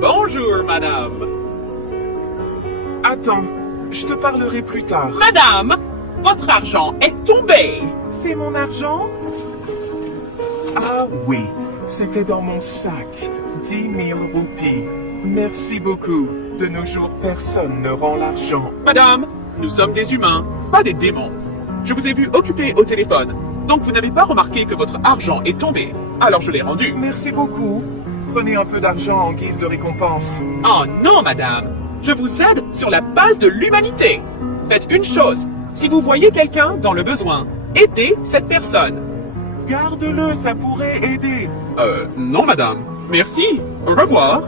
Bonjour, madame. Attends, je te parlerai plus tard. Madame, votre argent est tombé. C'est mon argent? Ah oui, c'était dans mon sac. 10 000 roupies. Merci beaucoup. De nos jours, personne ne rend l'argent. Madame, nous sommes des humains, pas des démons. Je vous ai vu occupé au téléphone, donc vous n'avez pas remarqué que votre argent est tombé. Alors je l'ai rendu. Merci beaucoup. Prenez un peu d'argent en guise de récompense. Oh non, madame. Je vous aide sur la base de l'humanité. Faites une chose. Si vous voyez quelqu'un dans le besoin, aidez cette personne. Garde-le, ça pourrait aider. Non, madame. Merci. Au revoir.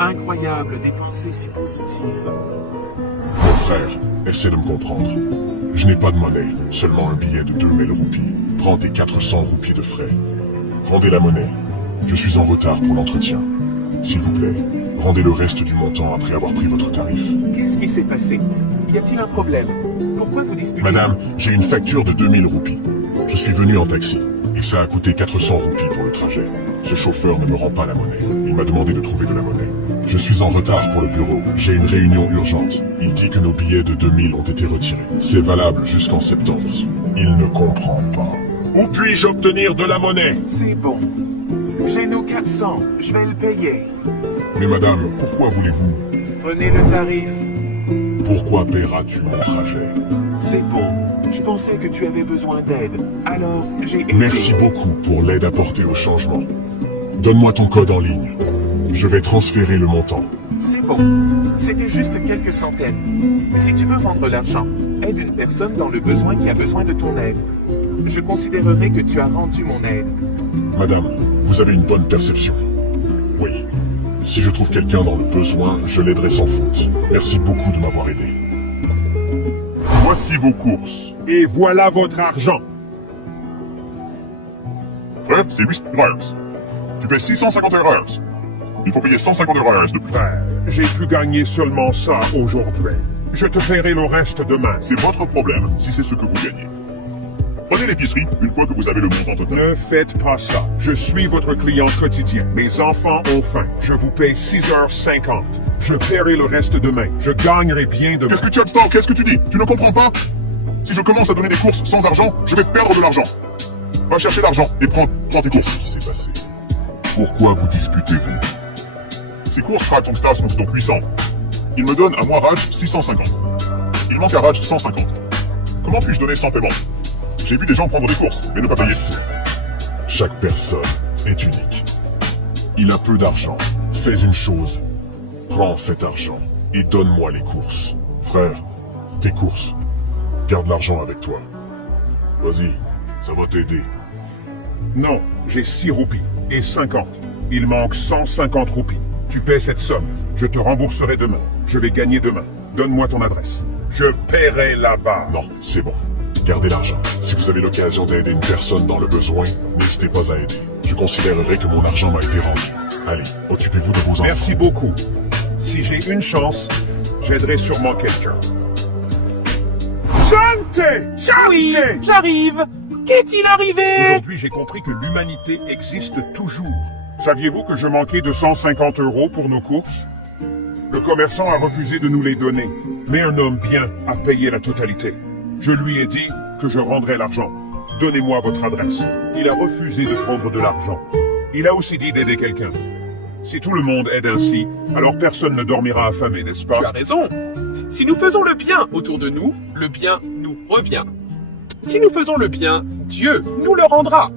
Incroyable, des pensées si positives. Mon frère, essaie de me comprendre. Je n'ai pas de monnaie, seulement un billet de 2000 roupies. Prends tes 400 roupies de frais. Rendez la monnaie. Je suis en retard pour l'entretien. S'il vous plaît, rendez le reste du montant après avoir pris votre tarif. Qu'est-ce qui s'est passé? Y a-t-il un problème? Pourquoi vous disputez? Madame, j'ai une facture de 2000 roupies. Je suis venu en taxi, et ça a coûté 400 roupies pour le trajet. Ce chauffeur ne me rend pas la monnaie. Il m'a demandé de trouver de la monnaie. Je suis en retard pour le bureau. J'ai une réunion urgente. Il dit que nos billets de 2000 ont été retirés. C'est valable jusqu'en septembre. Il ne comprend pas. Où puis-je obtenir de la monnaie? C'est bon. J'ai nos 400, je vais le payer. Mais madame, pourquoi voulez-vous? Prenez le tarif. Pourquoi paieras-tu mon trajet? C'est bon. Je pensais que tu avais besoin d'aide. Alors, j'ai aidé. Merci beaucoup pour l'aide apportée au changement. Donne-moi ton code en ligne. Je vais transférer le montant. C'est bon. C'était juste quelques centaines. Si tu veux rendre l'argent, aide une personne dans le besoin qui a besoin de ton aide. Je considérerai que tu as rendu mon aide. Madame, vous avez une bonne perception. Oui. Si je trouve quelqu'un dans le besoin, je l'aiderai sans faute. Merci beaucoup de m'avoir aidé. Voici vos courses. Et voilà votre argent. Frère, c'est 8 heures. Tu paies 650 heures. Il faut payer 150 heures de plus. Frère, j'ai pu gagner seulement ça aujourd'hui. Je te paierai le reste demain. C'est votre problème, si c'est ce que vous gagnez. Prenez l'épicerie une fois que vous avez le montant total. Ne faites pas ça. Je suis votre client quotidien. Mes enfants ont faim. Je vous paye 6h50. Je paierai le reste demain. Je gagnerai bien demain. Qu'est-ce que tu as, Qu'est-ce que tu dis? Tu ne comprends pas? Si je commence à donner des courses sans argent, je vais perdre de l'argent. Va chercher l'argent et prends tes courses. Qu'est-ce qui s'est passé? Pourquoi vous disputez-vous? Ces courses Raj sont plutôt puissants. Il me donne à moi Raj 650. Il manque à Raj 150. Comment puis-je donner sans paiement? J'ai vu des gens prendre des courses, mais ne pas payer. Chaque personne est unique. Il a peu d'argent. Fais une chose. Prends cet argent et donne-moi les courses. Frère, tes courses. Garde l'argent avec toi. Vas-y, ça va t'aider. Non, j'ai 6 roupies et 50. Il manque 150 roupies. Tu paies cette somme. Je te rembourserai demain. Je vais gagner demain. Donne-moi ton adresse. Je paierai là-bas. Non, c'est bon. Gardez l'argent. Si vous avez l'occasion d'aider une personne dans le besoin, n'hésitez pas à aider. Je considérerai que mon argent m'a été rendu. Allez, occupez-vous de vos enfants. Merci beaucoup. Si j'ai une chance, j'aiderai sûrement quelqu'un. Chantez! Oui, Chantez! j'arrive. Qu'est-il arrivé? Aujourd'hui, j'ai compris que l'humanité existe toujours. Saviez-vous que je manquais de 150 € pour nos courses? Le commerçant a refusé de nous les donner, mais un homme bien a payé la totalité. Je lui ai dit que je rendrais l'argent. Donnez-moi votre adresse. Il a refusé de prendre de l'argent. Il a aussi dit d'aider quelqu'un. Si tout le monde aide ainsi, alors personne ne dormira affamé, n'est-ce pas? Tu as raison. Si nous faisons le bien autour de nous, le bien nous revient. Si nous faisons le bien, Dieu nous le rendra.